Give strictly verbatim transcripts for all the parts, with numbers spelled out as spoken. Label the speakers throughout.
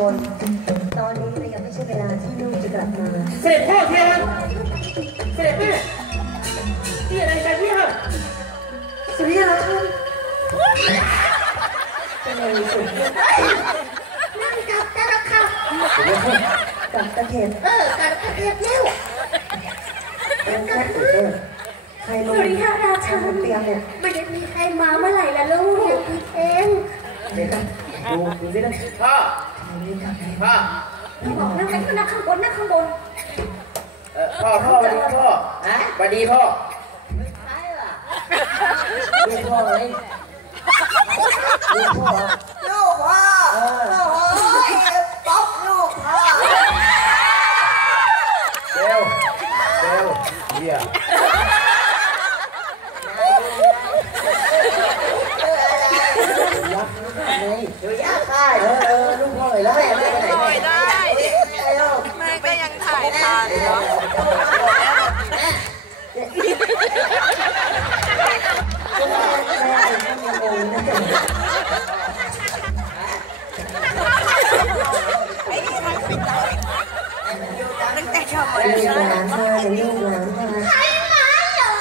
Speaker 1: ลตอนนี้ยังไม่ใช่เวลาที่ลูกจะกลับมา
Speaker 2: เสด็จพ่อเทียนเสด็จแม่ที่อะไรกันเนี่ย
Speaker 1: สุริยาท่านเป็นอะไรสุด
Speaker 3: นั่งกับตะระคับ
Speaker 1: กับตะเข็บ
Speaker 3: เออกับตะเข็บเร็ว
Speaker 1: เป็นแค่สุดเออใครมาสุริยาราชันเตรียมเนี่ย
Speaker 3: ไม่ได้มีใครมาเมื่อไหร่ละลูกพี่เอง
Speaker 1: เด็กดูดูสินะ
Speaker 2: พ่อพ่อ
Speaker 3: พี่บอกนั่งไปนั่งข้างบนนั่งข้างบน
Speaker 2: เออพ่อพ่อสวัสดีพ่อฮะสวัสดีพ่อ
Speaker 3: ไม่ใช่หรอ
Speaker 2: ลูกพ่อไง
Speaker 1: ลูกพ่อ
Speaker 3: ลูกพ่อโอ้ยป๊อกลูกพ่อ
Speaker 2: เร็วเร็วเดี๋ยว
Speaker 1: ยักษ์ไง
Speaker 3: เดี๋ยวยักษ์ได้
Speaker 1: เออเออลูกพ่อเลยแล้วแม่ไม่
Speaker 4: ปล่อยได้แม่ก็ยังถ่ายทันเนาะตั้งแต่ชอบมา
Speaker 1: ลูกหลานมาลูกหลานมา
Speaker 3: ใครมาเหรอ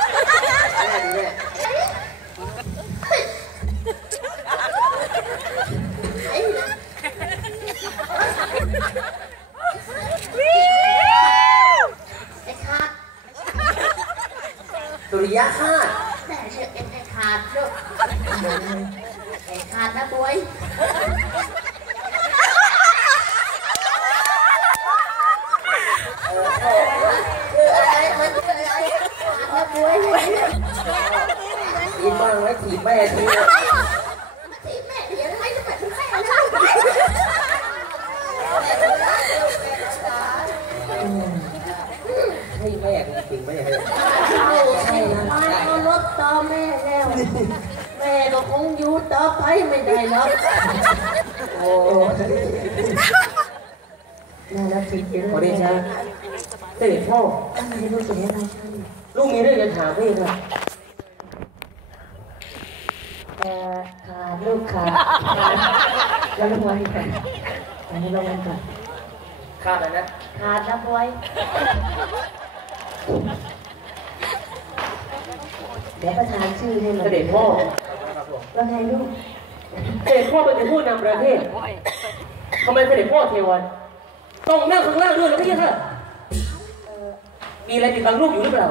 Speaker 2: สุริยะค่ะ
Speaker 3: แต่เชื่อเอ็นไอขาดลูกไอขาดนะบวยคืออะไรมันคืออะไรขาดนะบวย
Speaker 2: ยินบ้างไว้ถีบแม่ที
Speaker 3: ถีบแม่เดี๋ยวไม่จะเป็นแม่นะ
Speaker 2: ให้แม่จริงไหมเนี่ย
Speaker 3: ใช่นะเอารถต่อแม่แล้วแม่ก็คงอยู่ต่อไปไม่ได้หรอก
Speaker 2: โอ้
Speaker 1: น่ารักจริงๆ
Speaker 2: ขอเดชะเสด็จพ่อ
Speaker 1: ลูกสุริยาราชัน
Speaker 2: ลูกมีเรื่องจะถามพี่ครับ
Speaker 1: เอ่อขาดลูกขาดขาดแล้วลูกไว้ก่อนอันนี้ลงกันก่อน
Speaker 2: ขาดอะไรนะ
Speaker 1: ขาดแล้วบวยเดี๋ยวประธานชื่อให้มา
Speaker 2: เสด็จพ่อ
Speaker 1: ว่าไงลูก
Speaker 2: เสด็จพ่อเป็นผู้นำประเทศทำไมเสด็จพ่อเทวันต้องนั่งข้างล่างด้วยหรือไม่ใช่ค่ะมีอะไรปิดบังลูกอยู่หรือเปล่า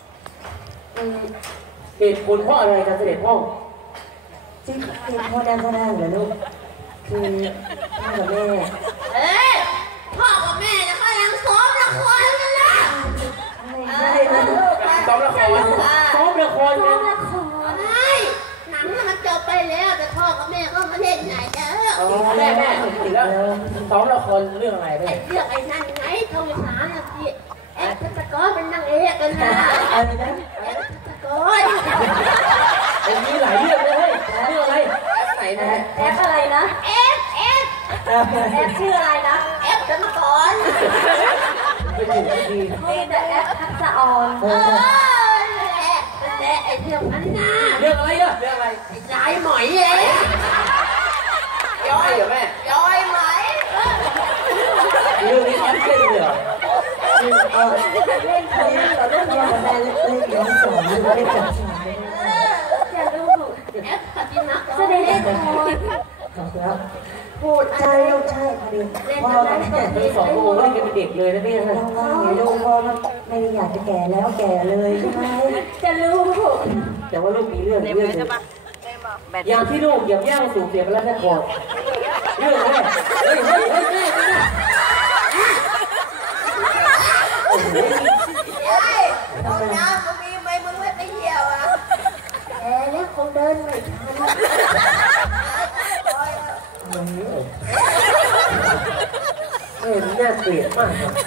Speaker 2: เหตุผลเพราะอะไรกันเสด็จพ่อ
Speaker 1: ที่ที่พ่อได้พ่อได้เหรอลูกคือพ่อกับแม่
Speaker 3: เอ๊ะพ่อกับแม่เนี่ยเขายังซ้อมละครกันนะ
Speaker 1: ใช่นะ
Speaker 2: ซ้อมละครซ้อมละคร
Speaker 3: ซ้อมละครใช่หนังมันจบไปแล้วแต่พ่อกับแม่ก็มาเล่นไหนเด้อ
Speaker 2: แม่แม่ถึงแล้วซ้อมละครเรื่องอะไรแม่
Speaker 3: เรื่องไอ้นั่นไงทองสารนะพี่แอปทัศกรเป็นนางเอกกันนะ
Speaker 1: อะไรนะ
Speaker 3: แอปทัศกร
Speaker 2: มันมีหลายเรื่องเลยเรื่องอะไรไหนนะ
Speaker 3: แอปอะไรนะแอปแอปแอปชื่ออะไรนะแอปทัศกร
Speaker 2: เป็นอยู่ที่ดี
Speaker 3: มีแต่แอปทัศออนเออแต่ไอ้เรื่องนั้นนะ
Speaker 2: เรื่องอะไรอะเรื่องอะไร
Speaker 3: ไอ้ยายหมอยเอง
Speaker 2: ย้อยเหรอแม่
Speaker 3: ย้อยไหม
Speaker 2: เรื่องนี้คิดเก่งเลยเหรอ
Speaker 1: เล่นเออเล่นเขาเล่นเราเล่นย้อนได้เล่นเล่นย้อนสอนเล่นจับฉาก
Speaker 3: จะดูแอปปฏิมาแสดง
Speaker 1: ขอบครับพูดใช่ลูกใช่พอดีพ่อกับแม่
Speaker 2: มีสองโมงแล้วยังเป็นเด็กเลยนะพี่
Speaker 1: นะพ่อลูกพ่อไม่ได้อยากจะแก่แล้วแก่เลยใช่ไหม
Speaker 3: จะรู้
Speaker 2: แต่ว่าลูกมีเรื่องเรื่องอย่างที่ลูกอย่างย่างสู่เสียงแล้วแค่ก่อนเรื่องแรกเฮ้ยเฮ้ยเฮ้ยแม่
Speaker 3: โอ้โหห้องน้ำมันมีไหมมึงไม่ไปเที่ยวอ่ะแอร์แล้วคงเดินไม่ทัน
Speaker 2: เออน่าเกลียดมากครับ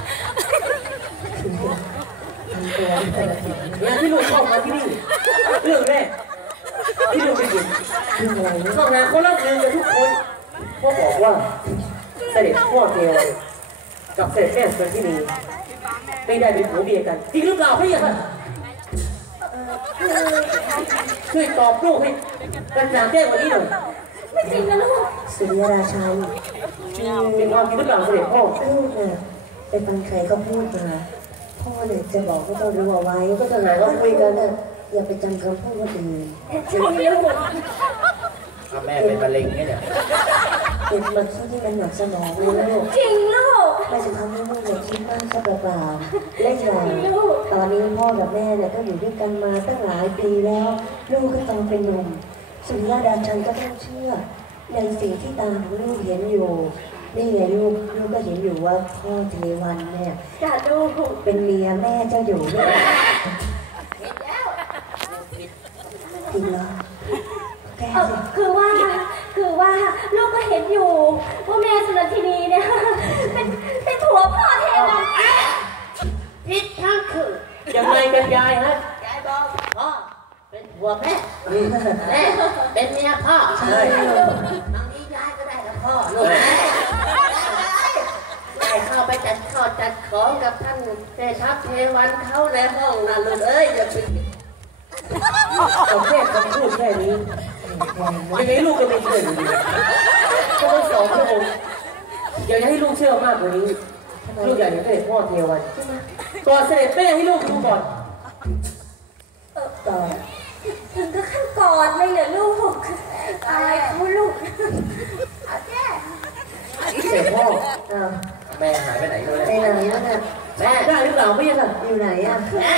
Speaker 2: อย่างที่ลูกเข้ามาที่นี่เรื่องแรกที่ลูกไปยินนอกจากเขาเล่าเรื่องกันทุกคนพ่อบอกว่าเสด็จพ่อเทวกับเสด็จแม่ส่วนที่นี่ไม่ได้เป็นผัวเมียกันจริงหรือเปล่าพี่ค่ะช่วยตอบลูกให้กระจ่างแจ้งวันนี้หน่อย
Speaker 1: ไม่จริงนะลูกสุริยราชัน
Speaker 2: เป็นความคิดหรือเปล่าเสด็จพ่อ
Speaker 1: ลูกเนี่ยไปฟังใครเขาพูดมาพ่อเนี่ยจะบอกก็ต้องรู้เอาไว้ก็จะหาว่าคุยกันน่ะอย่าไปจำคำพูดคนอื่นใช่ลูก
Speaker 2: แม่เป็นมะเร็งเนี่ย
Speaker 1: เป็นมาคิดที่มันหนักสมองเลยลูกจริงลูกไม่จะทำให้ลูกเนี่ยคิดมากซะเปล่าๆเล่นใหญ่ตอนนี้พ่อกับแม่เนี่ยก็อยู่ด้วยกันมาตั้งหลายปีแล้วลูกก็โตเป็นหนุ่มสุริยดาชันก็ต้องเชื่อในสิ่งที่ตาของลูกเห็นอยู่นี่ไงลูกลูกก็เห็นอยู่ว่าพ่อเทวันเนี่ยจ้าลูกเป็นเมียแม่เจ้าอยู่ด้วยเห็นแล้วจริงเหรอเออคือว่าคือว่าลูกก็เห็นอยู่ว่าแม่สุนันทินีเนี่ยเป็นเป็นผัวพ่อเทวัน
Speaker 3: ผิดทั้งคืน
Speaker 2: ยังไงกันยายฮะ
Speaker 3: ยายบอกพ่อเป็นผัวแม่แม่เป็นเมียพ่อใช่บางทียายก็ได้กับพ่อลูกยายเข้าไปจัดข้าวจัดของกับท่านเทชับเทวันเขาในห้องนั่นเลยเอ้ยอย่าไป
Speaker 2: เอาแค่คำพูดแค่นี้ยังไงลูกก็ไม่เชื่ออยู่ดีก็ต้องสอนพระองค์อยากให้ลูกเชื่อมากกว่านี้ลูกอยากจะเสด็จพ่อเทวันก่อนเสด็จแม่ให้ลูกดูก่อน
Speaker 1: เออก่อนถึงก็ขั้นกอดเลยเหรอลูกอะไรเขาลูก
Speaker 3: เอาแจ้
Speaker 2: เสด็จพ่อแม่หายไปไหนเลย
Speaker 1: ไปไหนแล้วน่ะ
Speaker 2: แม่ได้หรือเปล่าไม่ยัง
Speaker 1: อยู่ไหนอ่ะ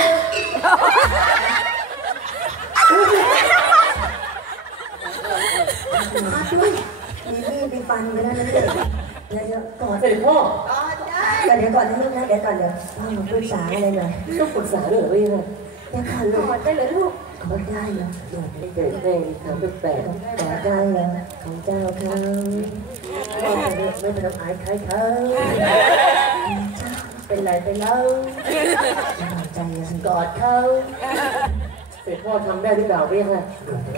Speaker 1: มาด้วยมีมีดมีฟันไปแล้วนะเด็กแล้วก็กอด
Speaker 2: เสด็จพ่อ
Speaker 1: แต่เดี๋ยวก่อนนะลูกนะเดี๋ยวก่อนเดี๋ยวพ่อมาปรึกษาอะไรหน่อย
Speaker 2: ต้องปรึกษาเลยไม่ยัง
Speaker 1: เดี๋ยวก่อนลูกกอดได้เลยลูกกอดได้เหรอ
Speaker 2: เดี๋ยวไม่เกิดแม่ถามแปลก
Speaker 1: กอดได้เหรอของเจ้าเขาไม่ไม่เป็นอายใครเขาเป็นไรไปแล้วใจกอดเขา
Speaker 2: เสร็จพ่อทำได้หรือเปล่าพี่ค่ะ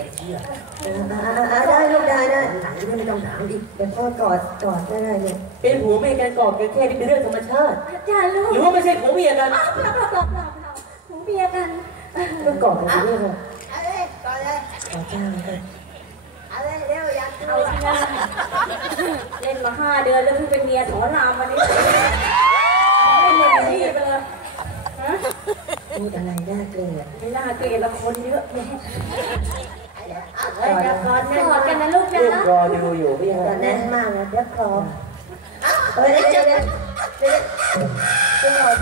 Speaker 1: ได้ลูกได้ได้หลังไม่ต้องถามดิเดี๋ยวพ่อกอดกอดได้เนี่ย
Speaker 2: เป็นผัวเมียกันกอดกันแค่นี้เป็นเรื่องธรรมชาติ
Speaker 1: อาจารย์ลูก
Speaker 2: หรือว่าไม่ใช่ผัวเมียกัน
Speaker 1: เปล่าเปล่าเปล่าเปล่าผัวเมียกันก็กอดกันเรื่อง
Speaker 3: อะไรกอดเลย
Speaker 1: ขอจ้างเลย
Speaker 3: อะไรเร็วอยาก
Speaker 1: เอาสินะเล่นมาห้าเดือนแล้วเพิ่งเป็นเมียถอนรามวันนี้ไม่เล่นที่ไปเลยพูดอะไรน่าเกลียดไม่น่าเกลียดละคนเยอะแยะกอดกอดกันนะลูกนะ
Speaker 2: รอดูอยู่พี่ฮะ
Speaker 1: แน่นมากนะเดี๋ยวคอเฮ้ยเดี๋ยวเดี๋ยวเดี๋ยวเดี๋ยว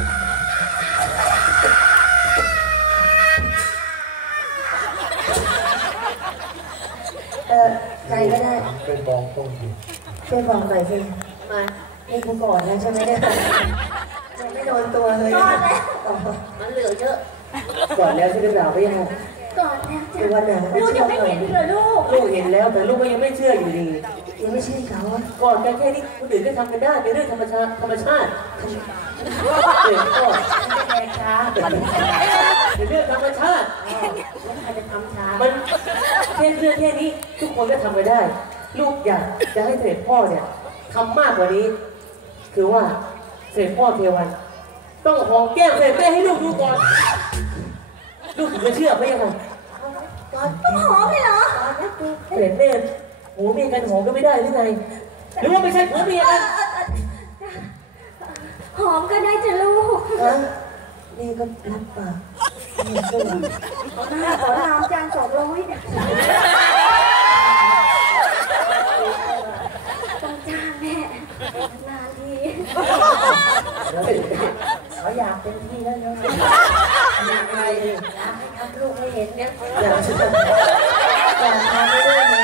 Speaker 1: เออใครก็ได้
Speaker 2: เป็นบองตรงอยู่
Speaker 1: เป็นบองหน่อยสิมาให้กูก่อนนะใช่ไหมเนี่ยไม่โดนตัวเลยก่อนแล้ว
Speaker 3: มันเหลือเยอะ
Speaker 2: ก่อนแล้วใช่หรือเปล่าพี่ฮะ
Speaker 1: ก่อนแล้วจ้ะวันไหนลูกยังไม่เห็นเลยลูก
Speaker 2: ลูกเห็นแล้วแต่ลูกก็ยังไม่เชื่ออยู่ดี
Speaker 1: ยังไม่เชื่อเขา
Speaker 2: ก่อนกันแค่นี้คนอื่นก็ทำกันได้เป็นเรื่องธรรมชาติธรรมชาติเด็กก็
Speaker 1: แค่ช้า
Speaker 2: เป็นเรื่องธรรมชาติ
Speaker 1: ใครจะทำช้า
Speaker 2: มันแค่เรื่องแค่นี้ทุกคนก็ทำกันได้ลูกอยากจะให้เสด็จพ่อเนี่ยทำมากกว่านี้คือว่าเสด็จพ่อเทวันต้องหอมแก้มเสด็จแม่ให้ลูกดูก่อนลูกถึงจะเชื่อไหมยังไง
Speaker 1: ต้องหอมเลยเหรอ
Speaker 2: เสด็จแม่หัวเมียกันหอมก็ไม่ได้หรือไงหรือว่าไม่ใช่หัวเมียกัน
Speaker 1: หอมก็ได้จ้ะลูกนี่ก็รับปากนี่ก็ขอน้ำจานสองร้อยต้องจ้างแม่นานทีเขาอยากเป็นที่แล้วเนาะอยากอะไรอยากให้ทำลูกให้เห็นเนี่ยอยากอยากทำไม่ได้ไหม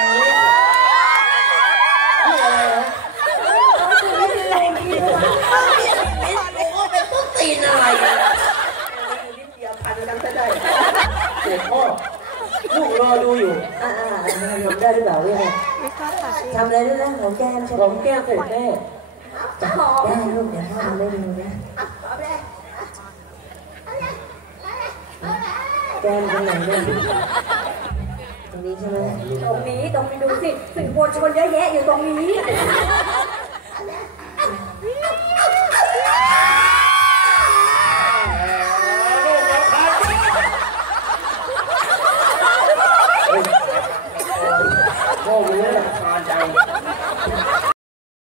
Speaker 1: นี่อะไรนะไม่เป็นไรพี่ว่า
Speaker 3: เป็นตุ๊กตีนอะไร
Speaker 2: นิดเดียวพันกันก็ได้เด็กพ่อลูกรอดูอยู่
Speaker 1: อ่า
Speaker 2: ทำได้หรือเปล่าเนี่ย
Speaker 1: ทำอะไรด้วยนะหอมแก้มใช่ไหม
Speaker 2: หอมแก้มเสร็จแม่
Speaker 1: ได้ลูกเดี๋ยวพ่อทำให้ดูนะแก้มตรงไหนเนี่ยตรงนี้ใช่ไหมตรงนี้ตรงนี้ดูสิสื่อมวลชนเยอะแยะอยู่ตรงนี้